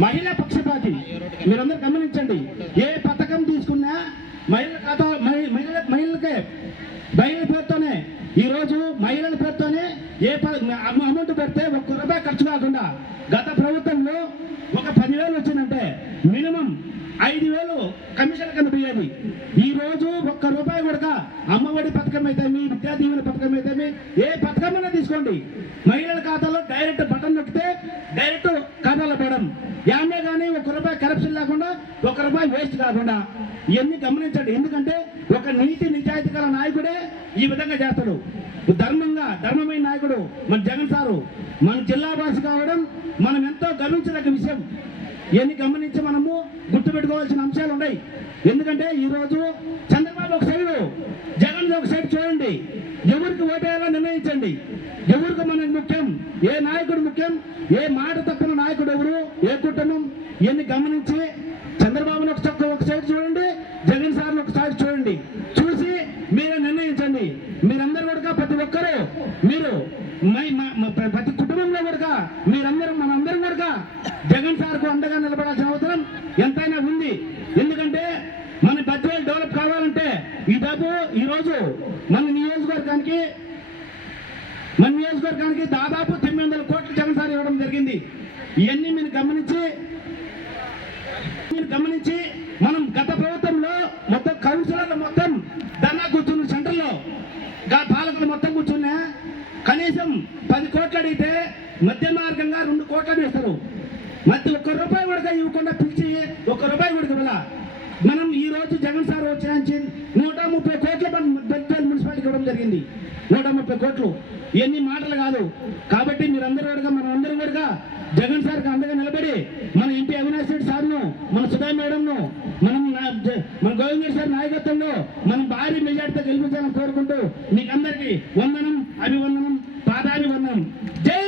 మహిళా పక్షపాతి మీరందరూ గమనించండి. ఏ పథకం తీసుకున్నా మహిళల ఖాతా మహి- మహిళల మహిళలకే మహిళల పేరుతోనే ఈరోజు మహిళల పేరుతోనే ఏ అమౌంట్ పెడితే ఒక్క రూపాయి ఖర్చు కాకుండా గత ప్రభుత్వంలో ఒక పదివేలు వచ్చిందంటే మినిమం ఐదు వేలు కమిషన్ కింద పోయేది ఈ రోజు ఒక్క రూపాయి కూడా అమ్మఒడి పథకం అయితే మీ విద్యా దీవెన పథకం అయితే మీ ఏ పథకమైనా తీసుకోండి. మహిళల ఖాతాలో ఖాతాలో పడడం యామే కానీ ఒక రూపాయి కరప్షన్ లేకుండా ఒక రూపాయి వేస్ట్ కాకుండా. ఇవన్నీ గమనించండి? ఎందుకంటే ఒక నీతి నిజాయితీ గల నాయకుడే ఈ విధంగా చేస్తాడు. ధర్మంగా ధర్మమైన నాయకుడు మన జగన్ సారు. మన జిల్లా భాష కావడం మనం ఎంతో గమనించదగ్గ విషయం. ఇవన్నీ గమనించి మనము గుర్తుపెట్టుకోవాల్సిన అంశాలు ఉన్నాయి. ఎందుకంటే ఈ రోజు చంద్రబాబు ఒక సైడు జగన్ ఒక సైడ్ చూడండి. ఎవరికి ఓటేయాలో నిర్ణయించండి. ఎవరికి మనకు ముఖ్యం? ఏ నాయకుడు ముఖ్యం? ఏ మాట తప్పిన నాయకుడు ఏ కుటుంబం ఇవన్నీ గమనించి చంద్రబాబును ఒక చక్క ఒకసారి సైడ్ చూడండి జగన్ సార్ని ఒక సైడ్ చూడండి. చూసి మీరే నిర్ణయించండి. మీరందరూ కూడా ప్రతి ఒక్కరూ మీరు మై- మా- ప్ర- ప్రతి కుటుంబంలో కూడా మీరందరూ మనందరం కూడా జగన్ సార్కు అండగా నిలబడాల్సిన అవసరం ఎంతైనా ఉంది. ఎందుకంటే మన బడ్జెట్ డెవలప్ కావాలంటే ఈ డబ్బు ఈరోజు మన నియోజకవర్గానికి మన నియోజకవర్గానికి దాదాపు తొమ్మిది వందల కోట్లు జగన్ సార్ ఇవ్వడం జరిగింది. ఇవన్నీ గమనించి మీరు గమనించి మనం గత ప్రభుత్వంలో మొత్తం కౌన్సిలర్లు మొత్తం ధర్నా కూర్చున్న సెంటర్లో పాలకులు మొత్తం కూర్చున్నా కనీసం పది కోట్లు అడిగితే మధ్య మార్గంగా రెండు కోట్లు ఇస్తారు మధ్య ఒక్క రూపాయి కూడా ఇవ్వకుండా పిలిచి ఒక్క రూపాయి కూడా మనం ఈ రోజు జగన్ సార్ వచ్చి నూట ముప్పై కోట్ల మనం బెల్పేల్ మున్సిపాలిటీకి ఇవ్వడం జరిగింది. నూట ముప్పై కోట్లు. ఇవన్నీ మాటలు కాదు. కాబట్టి మీరందరూ కూడా మనం అందరం కూడా జగన్ సార్కి అండగా నిలబడి మన ఎంపీ అవినాష్ రెడ్డి సార్ను మన సుధా మేడంను మనం మన గోవింద్ సార్ నాయకత్వంలో మనం భారీ మెజార్టీతో గెలిపించాలని కోరుకుంటూ మీకు అందరికీ వందనం అభివందనం పాదాభివందనం. జై